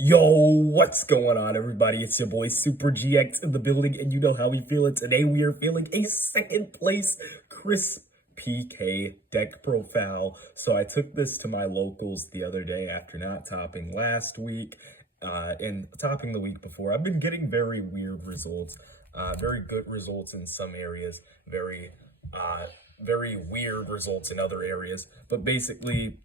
Yo, what's going on, everybody? It's your boy Super GX in the building, and you know how we feel it. Today we are feeling a second place Chris PK deck profile. So I took this to my locals the other day after not topping last week and topping the week before. I've been getting very weird results, very good results in some areas, very weird results in other areas. But basically,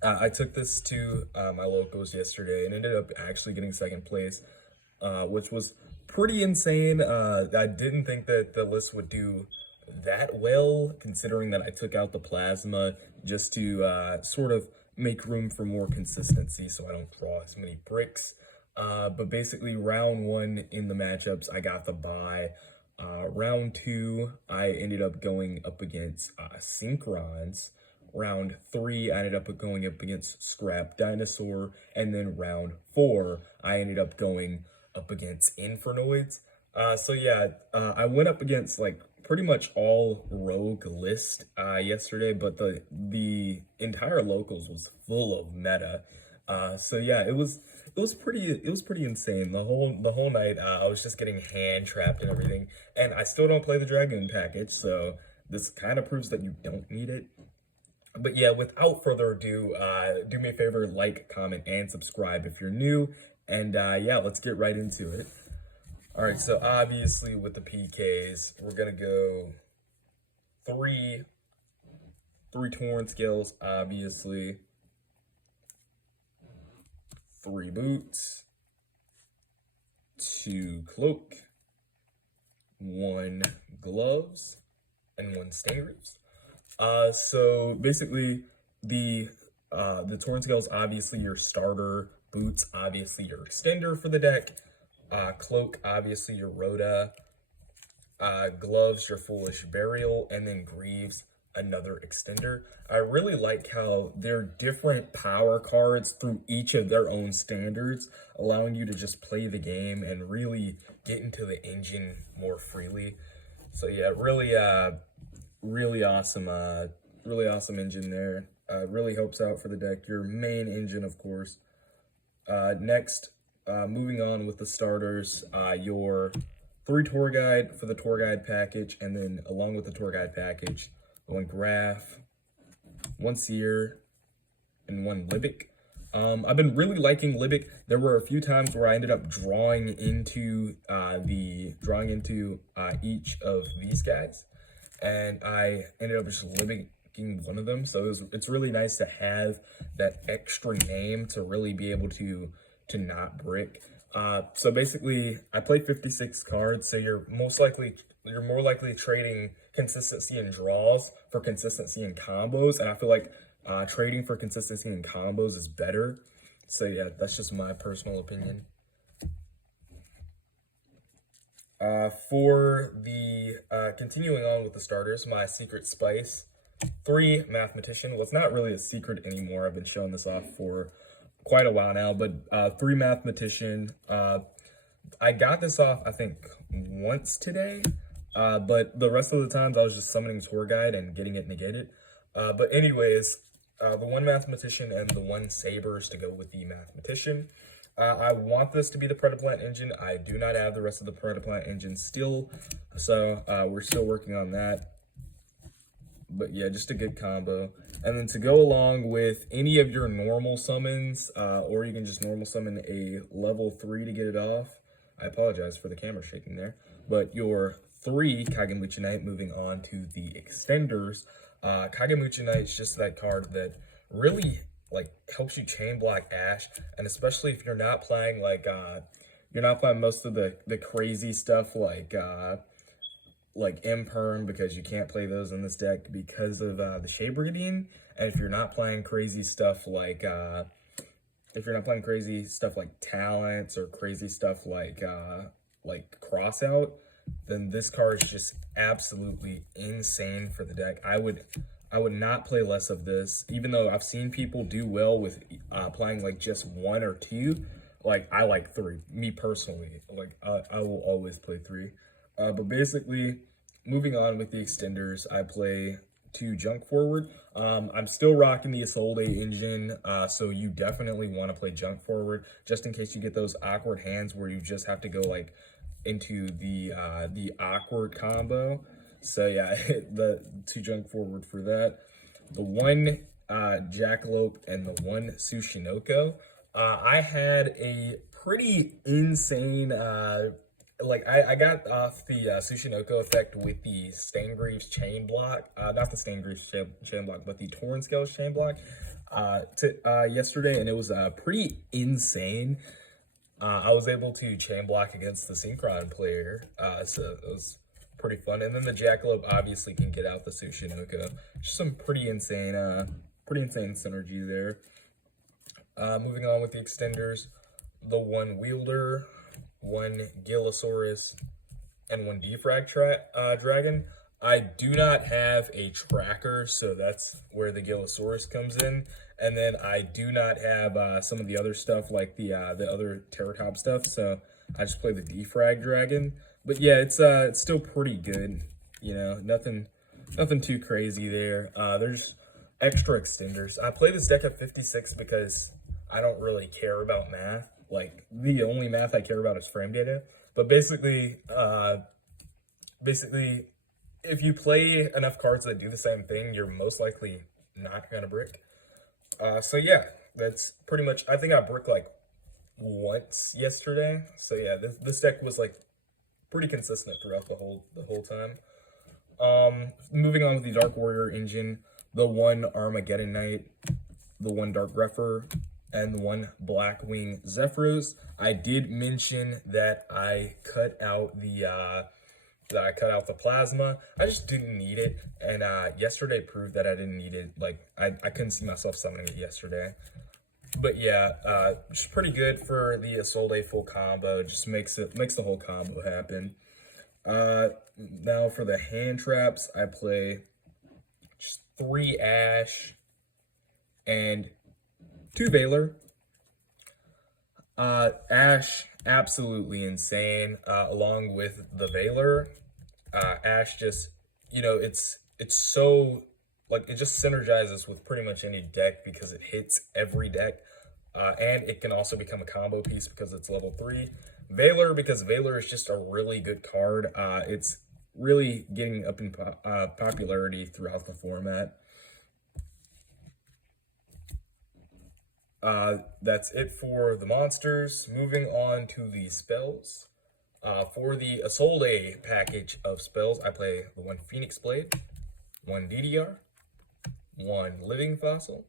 I took this to my locals yesterday and ended up actually getting second place, which was pretty insane. I didn't think that the list would do that well, considering that I took out the plasma just to sort of make room for more consistency so I don't draw as many bricks. But basically, round one in the matchups, I got the bye. Round two, I ended up going up against Synchrons. Round three, I ended up going up against Scrap Dinosaur. And then round four, I ended up going up against Infernoids. So yeah, I went up against like pretty much all rogue list yesterday, but the entire locals was full of meta. So yeah, it was pretty insane. The whole night, I was just getting hand trapped and everything. And I still don't play the Dragoon package, so this kind of proves that you don't need it. But yeah, without further ado, do me a favor, like, comment, and subscribe if you're new. And yeah, let's get right into it. All right, so obviously with the PKs, we're gonna go three Torn Scales, obviously, three Boots, two Cloak, one Gloves, and one Stingraves. So basically the Torn Scales, obviously your starter, Boots, obviously your extender for the deck, Cloak, obviously your Rhoda, Gloves, your Foolish Burial, and then Greaves, another extender. I really like how they're different power cards through each of their own standards, allowing you to just play the game and really get into the engine more freely. So yeah, really awesome engine there. Really helps out for the deck. Your main engine, of course. Next, moving on with the starters, your 3 tour guide for the tour guide package, and then along with the tour guide package, 1 Graph, 1 Seer, and 1 Libic. I've been really liking Libic. There were a few times where I ended up drawing into each of these guys, and I ended up just Libicing one of them. So it's really nice to have that extra name to really be able to not brick. So basically, I play 56 cards, so you're more likely trading consistency in draws for consistency in combos, and I feel like trading for consistency in combos is better. So yeah, that's just my personal opinion. For the continuing on with the starters, my secret spice, 3 Mathematician. Well, it's not really a secret anymore. I've been showing this off for quite a while now, but 3 Mathematician. I got this off, I think, once today, but the rest of the times I was just summoning Tour Guide and getting it negated. But anyways, the 1 Mathematician and the 1 Sabers to go with the Mathematician. I want this to be the Predaplant engine. I do not have the rest of the Predaplant engine still, so we're still working on that. But yeah, just a good combo. And then to go along with any of your normal summons, or you can just normal summon a level 3 to get it off. I apologize for the camera shaking there. But your 3 Kagemuchi Knight, moving on to the extenders. Kagemuchi Knight is just that card that really like helps you chain block Ash, and especially if you're not playing most of the crazy stuff like Imperm, because you can't play those in this deck because of the Shea Brigandine. And if you're not playing crazy stuff like Talents or crazy stuff like Crossout, then this card is just absolutely insane for the deck. I would not play less of this, even though I've seen people do well with playing like just 1 or 2. Like, I like 3. Me personally, like I will always play 3. But basically, moving on with the extenders, I play to Junk Forward. I'm still rocking the Isolde engine, so you definitely want to play Junk Forward, just in case you get those awkward hands where you just have to go like into the awkward combo. So yeah, the 2 Junk Forward for that. The 1 Jackalope and the 1 Tsushinoko. I had a pretty insane, I got off the Tsushinoko effect with the Stangreaves chain block, not the Stangreaves chain block, but the Torrenscales chain block yesterday, and it was pretty insane. I was able to chain block against the Synchron player, so it was pretty fun. And then the Jackalope obviously can get out the Tsushinoko. Just some pretty insane synergy there. Moving on with the extenders, the 1 Wielder, 1 Gillosaurus, and 1 Defrag Dragon. I do not have a tracker, so that's where the Gillosaurus comes in. And then I do not have some of the other stuff, like the other Terratop stuff, so I just play the Defrag Dragon. But yeah, it's still pretty good, you know, nothing too crazy there. There's extra extenders. I play this deck at 56 because I don't really care about math. Like, the only math I care about is frame data. But basically, if you play enough cards that do the same thing, you're most likely not gonna brick. So yeah, that's pretty much. I think I bricked like once yesterday. So yeah, this deck was like pretty consistent throughout the whole time. Moving on with the Dark Warrior engine, the 1 Armageddon Knight, the 1 Dark Grepher, and the 1 Blackwing Zephyros. I did mention that I cut out the plasma. I just didn't need it, and yesterday proved that I didn't need it. Like, I couldn't see myself summoning it yesterday. But yeah, just pretty good for the Isolde full combo. Just makes the whole combo happen. Now for the hand traps, I play just 3 Ash and 2 Valor. Ash, absolutely insane, along with the Valor. Ash just, you know, it's so, like, it just synergizes with pretty much any deck because it hits every deck. And it can also become a combo piece because it's level 3. Valor, because Valor is just a really good card. It's really getting up in popularity throughout the format. That's it for the monsters. Moving on to the spells. For the Isolde package of spells, I play the 1 Phoenix Blade, 1 DDR, 1 Living Fossil,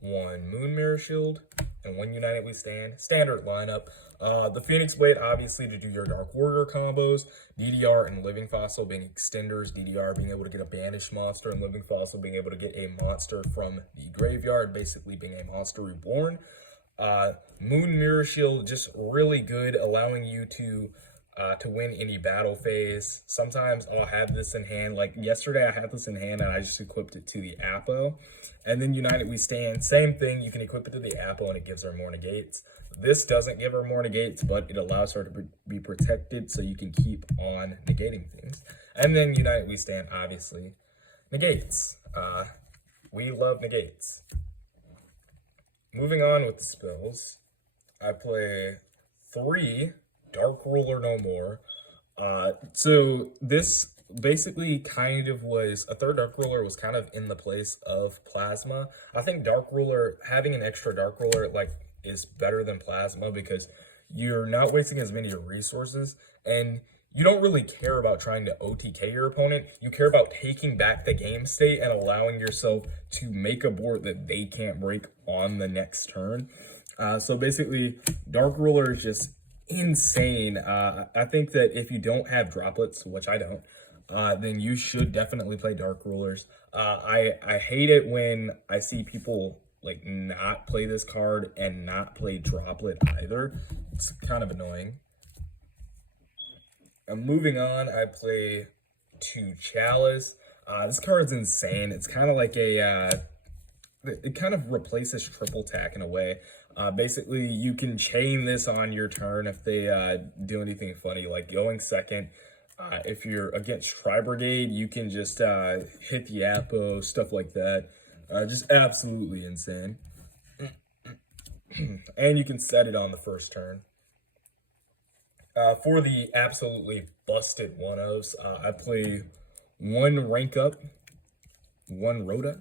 1 Moon Mirror Shield, and 1 United We Stand. Standard lineup. The Phoenix Blade, obviously, to do your Dark Warrior combos. DDR and Living Fossil being extenders. DDR being able to get a banished monster, and Living Fossil being able to get a monster from the graveyard, basically being a monster reborn. Moon Mirror Shield, just really good, allowing you to win any battle phase. Sometimes I'll have this in hand. Like yesterday, I had this in hand and I just equipped it to the Apo. And then United We Stand, same thing. You can equip it to the Apo and it gives her more negates. This doesn't give her more negates, but it allows her to be protected so you can keep on negating things. And then United We Stand, obviously, negates. We love negates. Moving on with the spells, I play 3 Dark Ruler No More. So this basically kind of was, a 3rd Dark Ruler was kind of in the place of Plasma. I think Dark Ruler, having an extra Dark Ruler, like, is better than Plasma because you're not wasting as many resources, and you don't really care about trying to OTK your opponent. You care about taking back the game state and allowing yourself to make a board that they can't break on the next turn. So basically, Dark Ruler is just insane. I think that if you don't have droplets, which I don't, then you should definitely play Dark Rulers. I hate it when I see people like not play this card and not play Droplet either. It's kind of annoying. Moving on, I play 2 Chalice. This card's insane. It's kind of like a, it kind of replaces Triple Tack in a way. Basically, you can chain this on your turn if they do anything funny, like going second. If you're against Tri Brigade, you can just hit the Apo, stuff like that. Just absolutely insane. And you can set it on the first turn. For the absolutely busted one-ofs, I play one Rank Up, one Rhoda,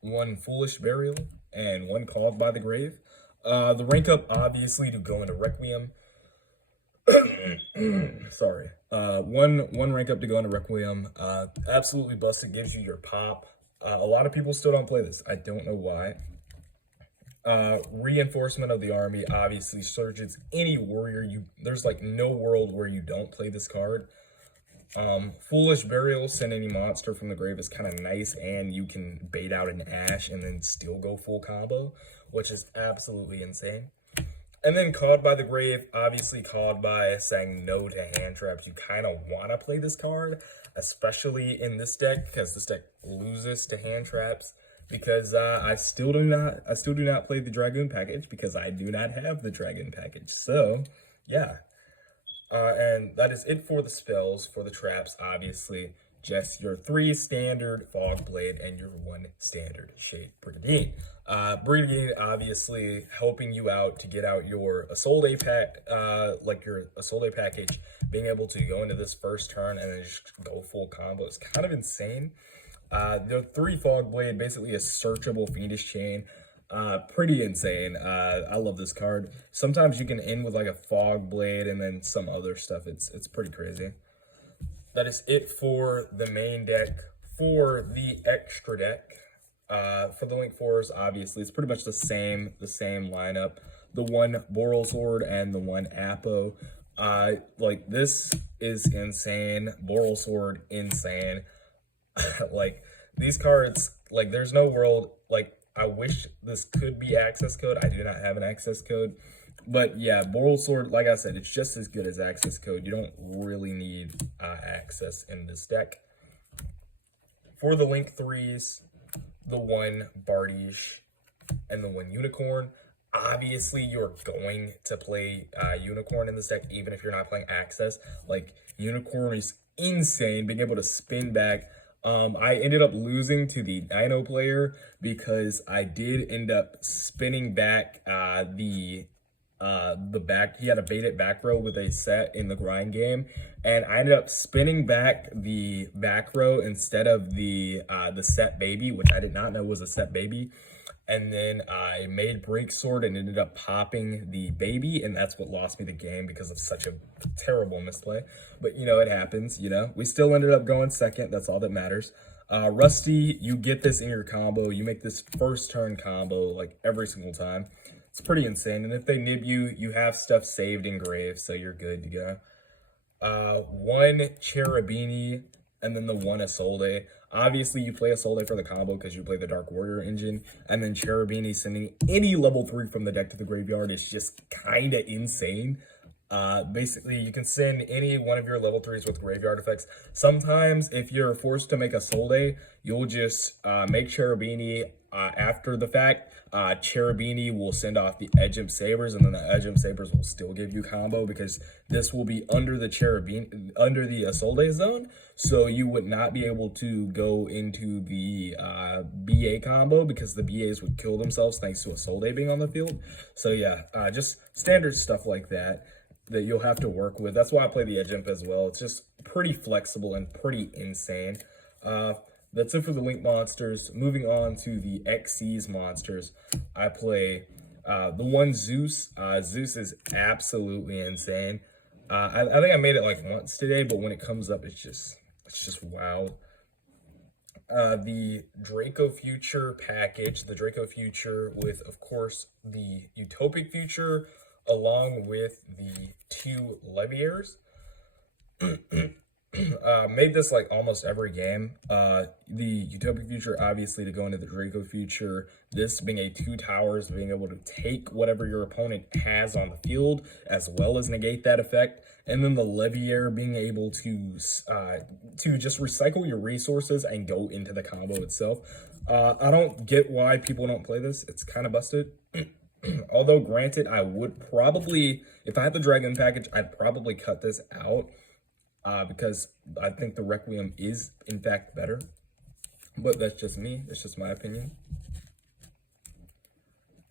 one Foolish Burial, and one Called by the Grave. The Rank Up, obviously, to go into Requiem. Sorry. One Rank Up to go into Requiem. Absolutely busted, gives you your pop. A lot of people still don't play this. I don't know why. Reinforcement of the army, obviously surges any warrior. There's like no world where you don't play this card. Foolish Burial, send any monster from the grave is kind of nice, and you can bait out an Ash and then still go full combo, which is absolutely insane. And then Called by the Grave, obviously called by saying no to hand traps. You kind of want to play this card, especially in this deck, because this deck loses to hand traps. Because I still do not play the Dragoon package, because I do not have the Dragoon package. So, yeah. And that is it for the spells. For the traps, obviously, just your 3 standard Fog Blade and your 1 standard Shade Brigade. Brigade, obviously, helping you out to get out your Isolde pack, like your Isolde package, being able to go into this first turn and then just go full combo is kind of insane. The 3 Fog Blade, basically a searchable Fiendish Chain. Pretty insane. I love this card. Sometimes you can end with like a Fog Blade and then some other stuff. It's pretty crazy. That is it for the main deck. For the extra deck, for the Link 4s, obviously, it's pretty much the same lineup. The 1 Borrelsword and the 1 Apo. Like, this is insane. Borrelsword, insane. Like, these cards, like, there's no world, like, I wish this could be access code. I do not have an access code. But yeah, Borrelsword, like I said, it's just as good as access code. You don't really need access in this deck. For the Link 3s, the 1 Bardiche and the 1 Unicorn. Obviously, you're going to play Unicorn in this deck, even if you're not playing access. Like, Unicorn is insane, being able to spin back. I ended up losing to the Dino player because I did end up spinning back the back. He had a baited back row with a set in the grind game, and I ended up spinning back the back row instead of the set baby, which I did not know was a set baby. And then I made Break Sword and ended up popping the baby, and that's what lost me the game because of such a terrible misplay. But, you know, it happens, you know. We still ended up going second. That's all that matters. Rusty, you get this in your combo. You make this first turn combo, like, every single time. It's pretty insane. And if they nib you, you have stuff saved in grave, so you're good to go. 1 Cherubini, and then the 1 Isolde. Obviously, you play Isolde for the combo because you play the Dark Warrior engine, and then Cherubini sending any level 3 from the deck to the graveyard is just kind of insane. Basically, you can send any one of your level 3s with graveyard effects. Sometimes, if you're forced to make Isolde, you'll just make Cherubini after the fact. Cherubini will send off the Edgem Sabers, and then the Edgem Sabers will still give you combo because this will be under the Isolde zone, so you would not be able to go into the BA combo because the BAs would kill themselves thanks to Isolde being on the field. So yeah, just standard stuff like that you'll have to work with. That's why I play the Edgemp as well. It's just pretty flexible and pretty insane. That's it for the Link monsters. Moving on to the Xyz monsters, I play the 1 Zeus. Zeus is absolutely insane. I think I made it like once today, but when it comes up, it's just wow. The Draco Future package, the Draco Future with, of course, the Utopic Future, along with the 2 Leviers. Made this like almost every game. The Utopic Future, obviously, to go into the Draco Future, this being a 2 towers, being able to take whatever your opponent has on the field, as well as negate that effect. And then the Levier being able to just recycle your resources and go into the combo itself. I don't get why people don't play this. It's kind of busted. Although, granted, I would probably, if I had the Dragon package, I'd probably cut this out. because I think the Requiem is in fact better. But that's just me. That's just my opinion.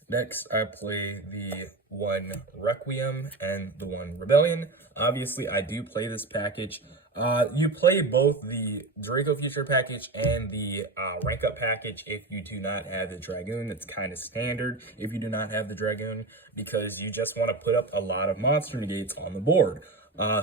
Next, I play the one Requiem and the one Rebellion. Obviously, I do play this package. You play both the Draco Future package and the Rank Up package if you do not have the Dragoon. It's kind of standard if you do not have the Dragoon, because you just want to put up a lot of monster negates on the board.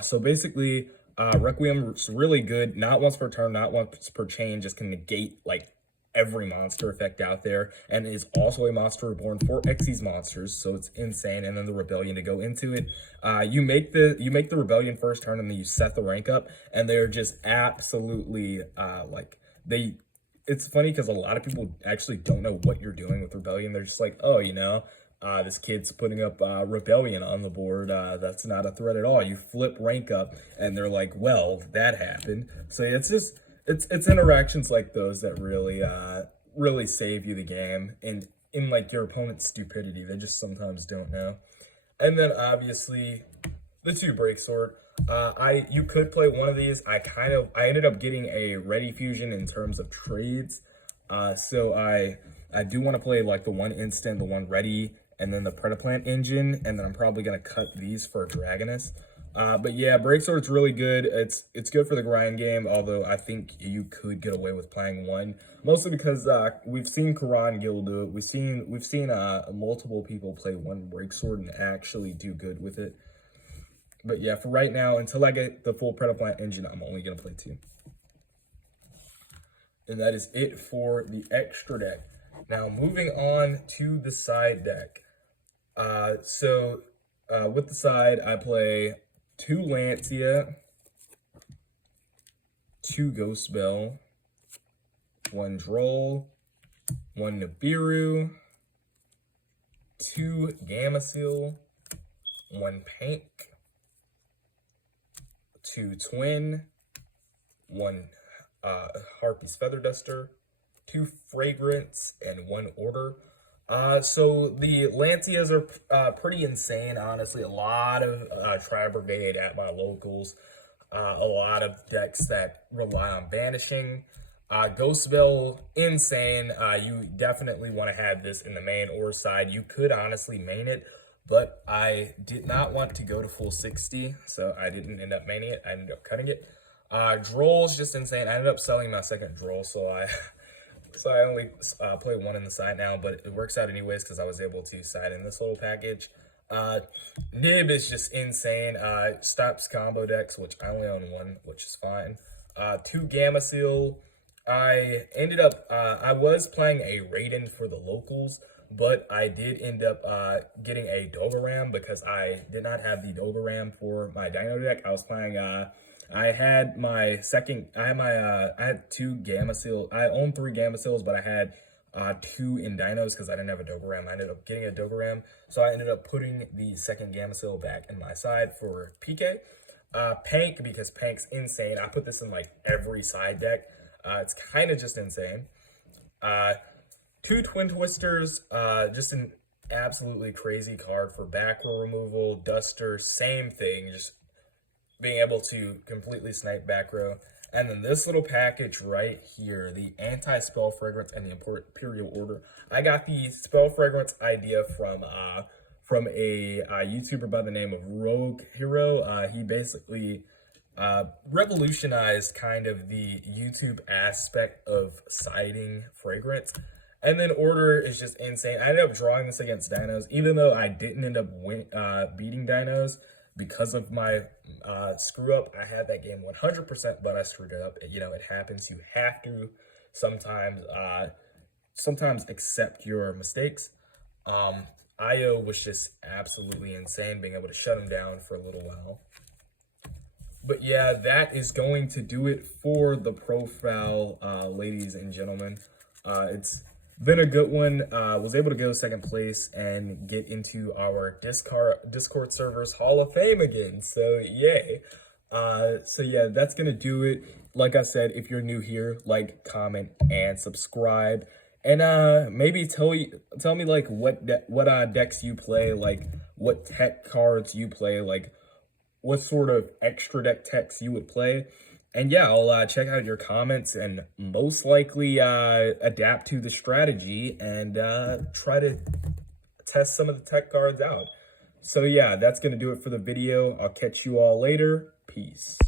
So basically, Requiem is really good. Not once per turn, not once per chain, just can negate like every monster effect out there, and is also a monster reborn for Xyz monsters, so it's insane. And then the Rebellion to go into it. You make the Rebellion first turn, and then you set the rank up, and they're just absolutely it's funny because a lot of people actually don't know what you're doing with Rebellion. They're just like, oh, this kid's putting up Rebellion on the board. That's not a threat at all. You flip rank up, and they're like, well, that happened. So it's just it's interactions like those that really save you the game, and in like your opponent's stupidity, they just sometimes don't know. And then obviously the two Breaksword. You could play one of these. I ended up getting a Ready Fusion in terms of trades. So I do want to play like the one instant, the one ready, and then the Predaplant engine, and then I'm probably gonna cut these for Dragoness. But yeah, Breaksword's really good. It's good for the grind game, although I think you could get away with playing one, mostly because we've seen Karan Gill do it. We've seen multiple people play one Breaksword and actually do good with it. But yeah, for right now, until I get the full Predaplant engine, I'm only gonna play two. And that is it for the extra deck. Now moving on to the side deck. With the side, I play 2 Lancia, 2 Ghost Bell, 1 Droll, 1 Nibiru, 2 Gameciel, 1 Pank, 2 Twin, 1 Harpy's Feather Duster, 2 Fragrance, and 1 Order. So the Lancias are pretty insane, honestly. A lot of Tri-Brigade at my locals. A lot of decks that rely on banishing. Ghost Bell, insane. You definitely want to have this in the main or side. You could honestly main it, but I did not want to go to full 60, so I didn't end up maining it. I ended up cutting it. Droll's just insane. I ended up selling my second Droll, so I only play one in the side now, but it works out anyways because I was able to side in this little package. Nib is just insane. Stops combo decks, which I only own 1, which is fine. 2 Gameciel. I ended up, I was playing a Raiden for the locals, but I did end up getting a Dogaram because I did not have the Dogaram for my Dino deck. I was playing, I had 2 Gameciel. I own 3 Gameciels, but I had 2 in Dinos because I didn't have a Dogaram. I ended up getting a Dogaram, so I ended up putting the second Gameciel back in my side for PK. Pank, because Pank's insane. I put this in like every side deck. It's kind of just insane. 2 Twin Twisters, just an absolutely crazy card for back row removal. Duster, same thing, just being able to completely snipe back row. And then this little package right here, the Anti-Spell Fragrance and the Imperial Order. I got the Spell Fragrance idea from a YouTuber by the name of Rogue Hero. He basically revolutionized kind of the YouTube aspect of siding fragrance. And then Order is just insane. I ended up drawing this against Dinos, even though I didn't end up beating Dinos. Because of my screw up, I had that game 100%, but I screwed it up. It happens. You have to sometimes accept your mistakes. Io was just absolutely insane, being able to shut him down for a little while. But yeah, that is going to do it for the profile, ladies and gentlemen. It's been a good one. Was able to go second place and get into our Discord servers Hall of Fame again. So yay. So yeah, that's gonna do it. Like I said, if you're new here, like, comment, and subscribe. And maybe tell me like what decks you play, like what tech cards you play, like what sort of extra deck techs you would play. And yeah, I'll check out your comments and most likely adapt to the strategy and try to test some of the tech cards out. So yeah, that's going to do it for the video. I'll catch you all later. Peace.